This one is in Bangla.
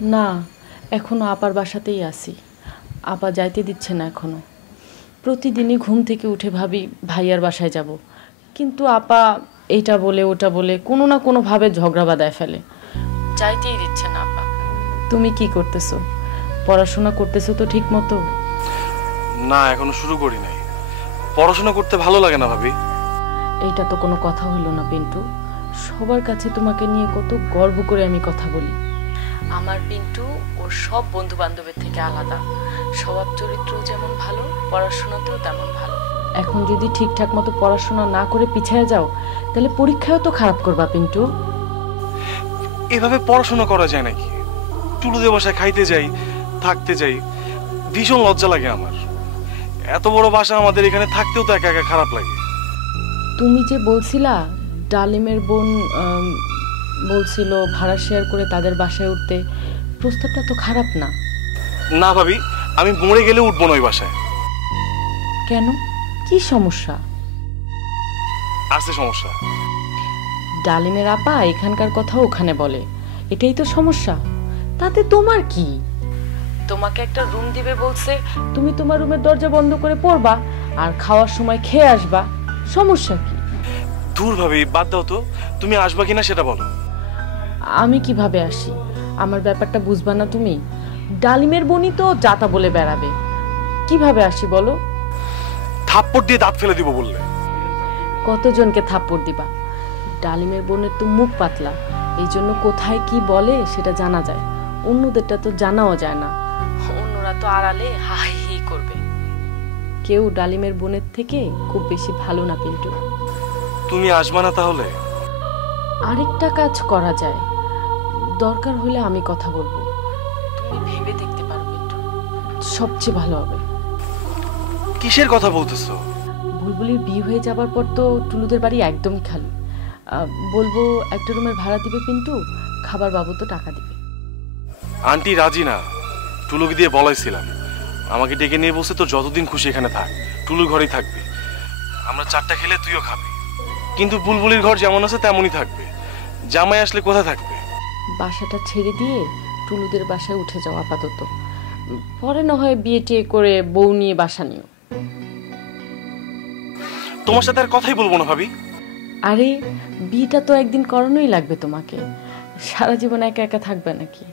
না, এখনো আপার বাসাতেই আছি। আপা যাইতে দিচ্ছে না এখনো। প্রতিদিনই ঘুম থেকে উঠে ভাবি ভাইয়ার বাসায় যাব, কিন্তু আপা এইটা বলে ওটা বলে কোনো না কোনোভাবে ঝগড়া বাঁধায় ফেলে। যাইতেই দিচ্ছে না আপা। তুমি কি করতেছো? পড়াশোনা করতেছো তো ঠিক মতো? না, এখনো শুরু করি নাই। পড়াশোনা করতে ভালো লাগে না ভাবি। এইটা তো কোনো কথা হলো না পিন্টু। সবার কাছে তোমাকে নিয়ে কত গর্ব করে আমি কথা বলি। আমার পিন্টু ওর সব বন্ধু বান্ধবের থেকে আলাদা। স্বভাব চরিত্র যেমন ভালো, পড়াশোনাতেও তেমন ভালো। এখন যদি ঠিকঠাক মতো পড়াশোনা না করে পিছিয়ে যাও, তাহলে পরীক্ষাও তো খারাপ করবা পিন্টু। এভাবে পড়াশোনা করা যায় নাকি? টুলুদের বাসায় খাইতে যাই, থাকতে যাই, ভীষণ লজ্জা লাগে আমার। এত বড় বাসা আমাদের, এখানে থাকতেও তো একা একা খারাপ লাগে। তুমি যে বলছিলা ডালিমের বোন বলছিল ভাড়া শেয়ার করে তাদের বাসায় উঠতে, প্রস্তাবটা তো খারাপ না। না ভাবি, আমি মরে গেলে উঠবো না ওই বাসায়। কেন? কি সমস্যা? আছে সমস্যা। ডালিমের আপা এখানকার কথা ওখানে বলে, এটাই তো সমস্যা। তাতে তোমার কি? তোমাকে একটা রুম দিবে বলছে, তুমি তোমার রুমের দরজা বন্ধ করে পড়বা আর খাওয়ার সময় খেয়ে আসবা। সমস্যা কি? দূর ভাবি, বাদ দাও তো। তুমি আসবা কিনা সেটা বলো। আমি কিভাবে আসি? আমার ব্যাপারটা বুঝবা না তুমি? ডালিমের বোনই তো যাতা বলে বেড়াবে, কিভাবে আসি বলো? থাপ্পড় দিয়ে দাঁত ফেলে দিব বললে। কতজনকে থাপ্পড় দিবা? ডালিমের বোনের তো মুখ পাতলা, এই জন্য কোথায় কি বলে সেটা জানা যায়। অন্যদেরটা তো জানাও যায় না। অন্যরা তো আড়ালে হাই হি করবে। কেউ ডালিমের বোনের থেকে খুব বেশি ভালো না পিন্টু। তুমি আসবা না তাহলে? আরেকটা কাজ করা যায়, দরকার হলে আমি কথা বলবো। তুমি ভেবে দেখতে পারো পিন্টু, সবচেয়ে ভালো হবে। কিসের কথা বলতেছো? বুলবুলির বিয়ে হয়ে যাবার পর তো টুলুদের বাড়ি একদমই খালি। বলবো একটা রুমের ভাড়া দিবে পিন্টু, খাবার বাবদ তো টাকা দিবে। আন্টি রাজি না। টুলুকে দিয়ে বলাইছিলাম, আমাকে ডেকে নিয়ে বলছে তো যতদিন খুশি এখানে থাক, টুলুর ঘরেই থাকবি। আমরা চারটা খেলে তুইও খাবি, কিন্তু বুলবুলির ঘর যেমন আছে তেমনই থাকবে। জামাই আসলে কোথায় থাকবে? বাসাটা ছেড়ে দিয়ে টুলুদের বাসায় উঠে যাও আপাতত। পরে না হয় বিয়ে টিয়ে করে বউ নিয়ে বাসা নিও। তোমার সাথে আর কথাই বলবো না ভাবি। আরে বিয়েটা তো একদিন করানোই লাগবে তোমাকে, সারা জীবন একা একা থাকবে নাকি?